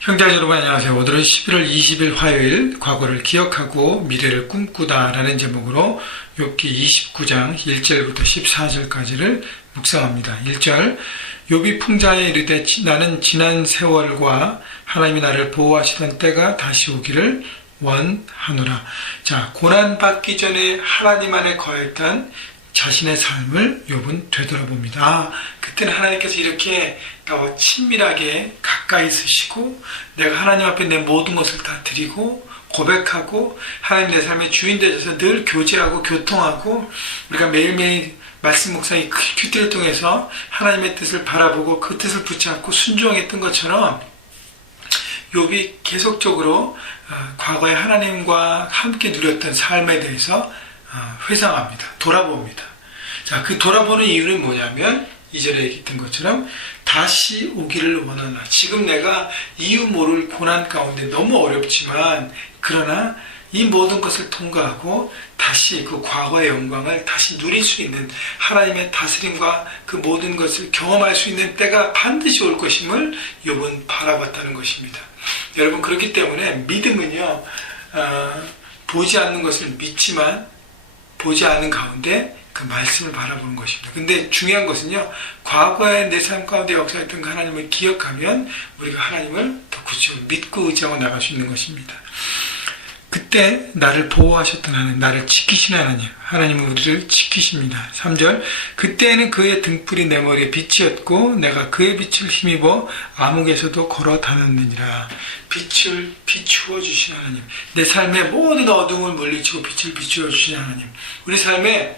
형제자 여러분 안녕하세요. 오늘은 11월 20일 화요일 과거를 기억하고 미래를 꿈꾸다 라는 제목으로 욥기 29장 1절부터 14절까지를 묵상합니다. 1절 욥이 풍자에 이르되 나는 지난 세월과 하나님이 나를 보호하시던 때가 다시 오기를 원하노라. 자, 고난받기 전에 하나님 안에 거했던 자신의 삶을 욥은 되돌아봅니다. 그때는 하나님께서 이렇게 나와 친밀하게 가까이 있으시고 내가 하나님 앞에 내 모든 것을 다 드리고 고백하고 하나님 내 삶의 주인 되셔서 늘 교제하고 교통하고 우리가 매일매일 말씀 묵상의 큐티를 통해서 하나님의 뜻을 바라보고 그 뜻을 붙잡고 순종했던 것처럼 욥이 계속적으로 과거에 하나님과 함께 누렸던 삶에 대해서 회상합니다. 돌아봅니다. 자, 그 돌아보는 이유는 뭐냐면 2절에 얘기했던 것처럼 다시 오기를 원하나. 지금 내가 이유 모를 고난 가운데 너무 어렵지만 그러나 이 모든 것을 통과하고 다시 그 과거의 영광을 다시 누릴 수 있는 하나님의 다스림과 그 모든 것을 경험할 수 있는 때가 반드시 올 것임을 욥은 바라봤다는 것입니다. 여러분, 그렇기 때문에 믿음은요, 보지 않는 것을 믿지만 보지 않는 가운데 그 말씀을 바라보는 것입니다. 근데 중요한 것은요, 과거에 내 삶 가운데 역사했던 그 하나님을 기억하면 우리가 하나님을 더 구체적으로 믿고 의지하고 나갈 수 있는 것입니다. 그때 나를 보호하셨던 하나님, 나를 지키시는 하나님은 우리를 지키십니다. 3절 그때에는 그의 등불이 내 머리에 빛이었고 내가 그의 빛을 힘입어 암흑에서도 걸어 다녔느니라. 빛을 비추어 주신 하나님, 내 삶의 모든 어둠을 물리치고 빛을 비추어 주신 하나님. 우리 삶에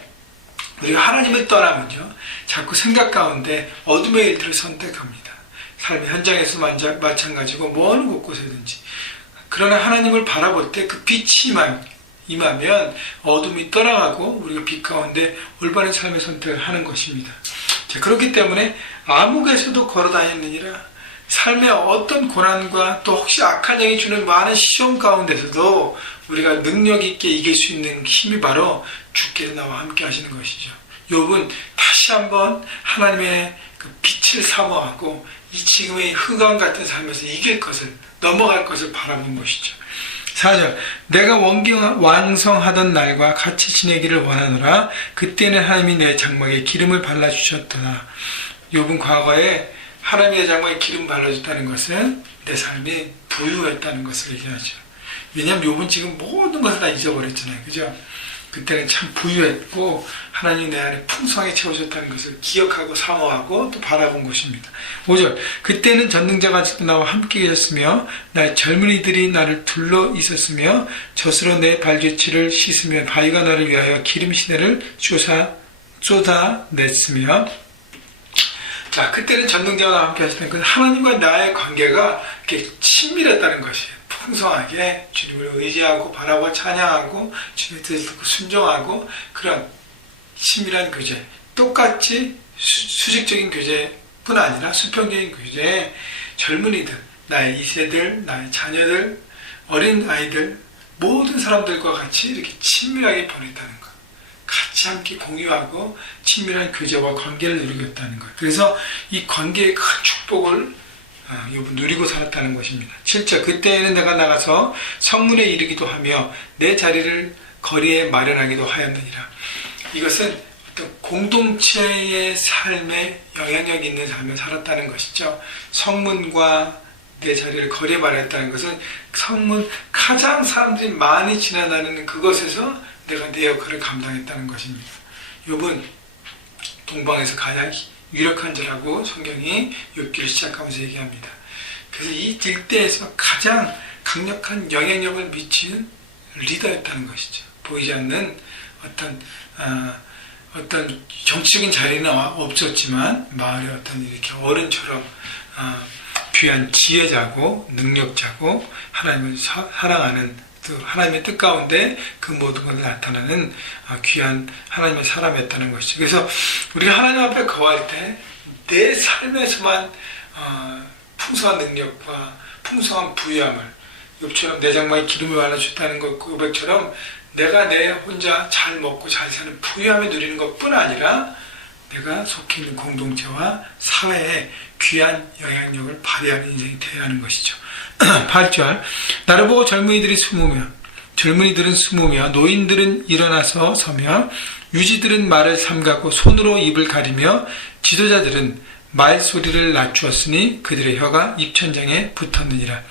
우리가 하나님을 떠나면요, 자꾸 생각 가운데 어둠의 일들을 선택합니다. 삶의 현장에서 마찬가지고 어느 곳곳에든지. 그러나 하나님을 바라볼 때 그 빛이 임하면 어둠이 떠나가고 우리가 빛 가운데 올바른 삶의 선택을 하는 것입니다. 자, 그렇기 때문에 암흑에서도 걸어다녔느니라. 삶의 어떤 고난과 또 혹시 악한 영이 주는 많은 시험 가운데서도 우리가 능력 있게 이길 수 있는 힘이 바로 주께서 나와 함께 하시는 것이죠. 욥은 다시 한번 하나님의 그 빛을 사모하고 이 지금의 흑암 같은 삶에서 이길 것을, 넘어갈 것을 바라본 것이죠. 4절 내가 왕성하던 날과 같이 지내기를 원하노라. 그때는 하나님이 내 장막에 기름을 발라주셨더라. 욥은 과거에 하나님의 내 장막에 기름 발라줬다는 것은 내 삶이 부유했다는 것을 얘기하죠. 왜냐하면 욥은 지금 모든 것을 다 잊어버렸잖아요. 그죠? 그때는 참 부유했고 하나님 내 안에 풍성하게 채우셨다는 것을 기억하고 사모하고 또 바라본 것입니다. 5절 그때는 전능자가 아직도 나와 함께 계셨으며 나의 젊은이들이 나를 둘러 있었으며 젖으로 내 발뒤치를 씻으며 바위가 나를 위하여 기름 시내를 쏟아냈으며. 자, 그때는 전능자가 나와 함께 하셨다는 것은 하나님과 나의 관계가 이렇게 친밀했다는 것이에요. 풍성하게 주님을 의지하고 바라고 찬양하고 주님의 뜻을 듣고 순종하고 그런 친밀한 교제, 똑같이 수직적인 교제뿐 아니라 수평적인 교제에 젊은이들, 나의 2세들, 나의 자녀들, 어린 아이들, 모든 사람들과 같이 이렇게 친밀하게 보냈다는 것, 같이 함께 공유하고 친밀한 교제와 관계를 누리고 있다는 것. 그래서 이 관계의 큰 축복을 욥은 누리고 살았다는 것입니다. 7절 그때에는 내가 나가서 성문에 이르기도 하며 내 자리를 거리에 마련하기도 하였느니라. 이것은 어떤 공동체의 삶에 영향력 있는 삶을 살았다는 것이죠. 성문과 내 자리를 거리에 마련했다는 것은 성문, 가장 사람들이 많이 지나다니는 그것에서 내가 내 역할을 감당했다는 것입니다. 욥은 동방에서 가장 유력한 자라고 성경이 욥기를 시작하면서 얘기합니다. 그래서 이 일대에서 가장 강력한 영향력을 미치는 리더였다는 것이죠. 보이지 않는 어떤 정치적인 자리는 없었지만 마을의 어떤 이렇게 어른처럼 귀한 지혜자고 능력자고 하나님을 사랑하는 또 하나님의 뜻 가운데 그 모든 것을 나타나는 귀한 하나님의 사람이었다는 것이죠. 그래서 우리가 하나님 앞에 거할 때 내 삶에서만 풍성한 능력과 풍성한 부유함을, 욥처럼 내 장막에 기름을 발라줬다는 것 고백처럼 내가 내 혼자 잘 먹고 잘 사는 부유함을 누리는 것뿐 아니라 내가 속해 있는 공동체와 사회에 귀한 영향력을 발휘하는 인생이 되어야 하는 것이죠. 8절 나를 보고 젊은이들은 숨으며 노인들은 일어나서 서며 유지들은 말을 삼가고 손으로 입을 가리며 지도자들은 말소리를 낮추었으니 그들의 혀가 입천장에 붙었느니라.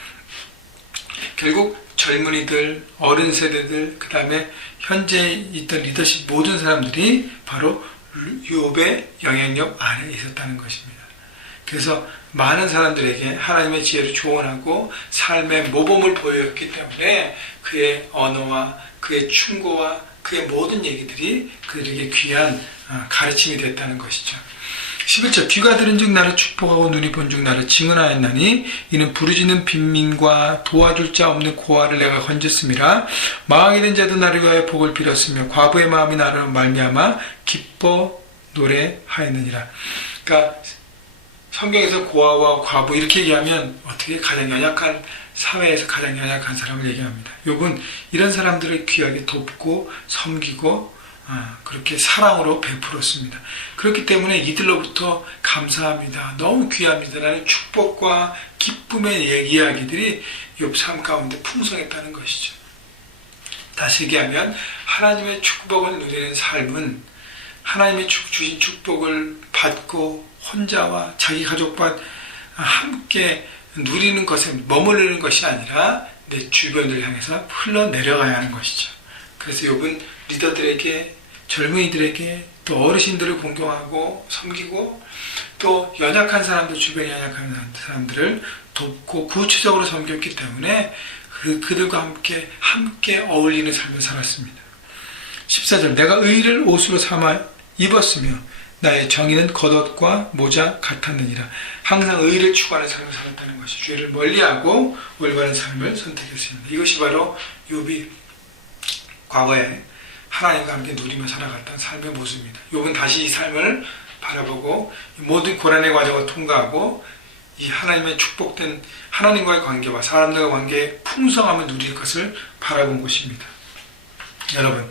결국 젊은이들, 어른 세대들, 그 다음에 현재 있던 리더십 모든 사람들이 바로 욥의 영향력 아래에 있었다는 것입니다. 그래서 많은 사람들에게 하나님의 지혜를 조언하고 삶의 모범을 보였기 때문에 그의 언어와 그의 충고와 그의 모든 얘기들이 그들에게 귀한 가르침이 됐다는 것이죠. 11절 귀가 들은 즉 나를 축복하고 눈이 본 즉 나를 증언하였나니 이는 부르짖는 빈민과 도와줄 자 없는 고아를 내가 건졌음이라. 망하게 된 자도 나를 위하여 복을 빌었으며 과부의 마음이 나를 말미암아 기뻐 노래하였느니라. 그러니까 성경에서 고아와 과부 이렇게 얘기하면 어떻게 가장 연약한 사회에서 가장 연약한 사람을 얘기합니다. 욥은 이런 사람들을 귀하게 돕고 섬기고 그렇게 사랑으로 베풀었습니다. 그렇기 때문에 이들로부터 감사합니다, 너무 귀합니다라는 축복과 기쁨의 이야기들이 욥 삶 가운데 풍성했다는 것이죠. 다시 얘기하면 하나님의 축복을 누리는 삶은 하나님의 주신 축복을 받고 혼자와 자기 가족과 함께 누리는 것에 머무르는 것이 아니라 내 주변을 향해서 흘러내려가야 하는 것이죠. 그래서 욥은 리더들에게, 젊은이들에게, 또 어르신들을 공경하고 섬기고 또 연약한 사람들, 주변에 연약한 사람들을 돕고 구체적으로 섬겼기 때문에 그들과 함께 어울리는 삶을 살았습니다. 14절 내가 의를 옷으로 삼아 입었으며 나의 정의는 겉옷과 모자 같았느니라. 항상 의를 추구하는 삶을 살았다는 것이 죄를 멀리하고 올바른 삶을 선택했습니다. 이것이 바로 욥이 과거에 하나님과 함께 누리며 살아갔던 삶의 모습입니다. 욥은 다시 이 삶을 바라보고 모든 고난의 과정을 통과하고 이 하나님의 축복된 하나님과의 관계와 사람들과의 관계의 풍성함을 누릴 것을 바라본 것입니다. 여러분,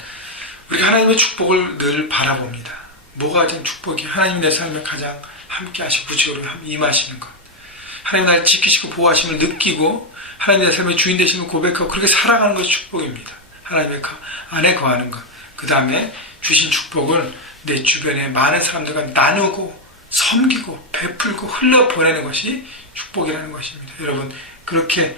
우리가 하나님의 축복을 늘 바라봅니다. 뭐가 가장 축복이? 하나님이 내 삶에 가장 함께 하시고 구체적으로 임하시는 것, 하나님 나를 지키시고 보호하심을 느끼고 하나님 내 삶의 주인 되심을 고백하고 그렇게 살아가는 것이 축복입니다. 하나님의 안에 거하는 것, 그 다음에 주신 축복을 내 주변에 많은 사람들과 나누고 섬기고 베풀고 흘려보내는 것이 축복이라는 것입니다. 여러분, 그렇게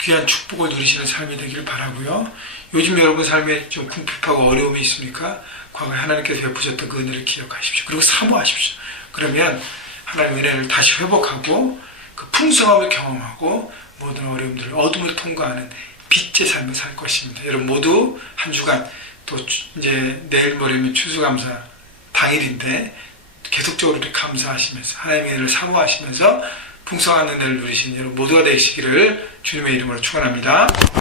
귀한 축복을 누리시는 삶이 되기를 바라고요. 요즘 여러분 삶에 좀 궁핍하고 어려움이 있습니까? 과거에 하나님께서 베푸셨던 그 은혜를 기억하십시오. 그리고 사모하십시오. 그러면 하나님의 은혜를 다시 회복하고 그 풍성함을 경험하고 모든 어려움들을 어둠을 통과하는 빛의 삶을 살 것입니다. 여러분 모두 한 주간 또 이제 내일 모레면 추수감사 당일인데 계속적으로 감사하시면서 하나님의 은혜를 사모하시면서 풍성한 은혜를 누리시는 여러분 모두가 되시기를 주님의 이름으로 축원합니다.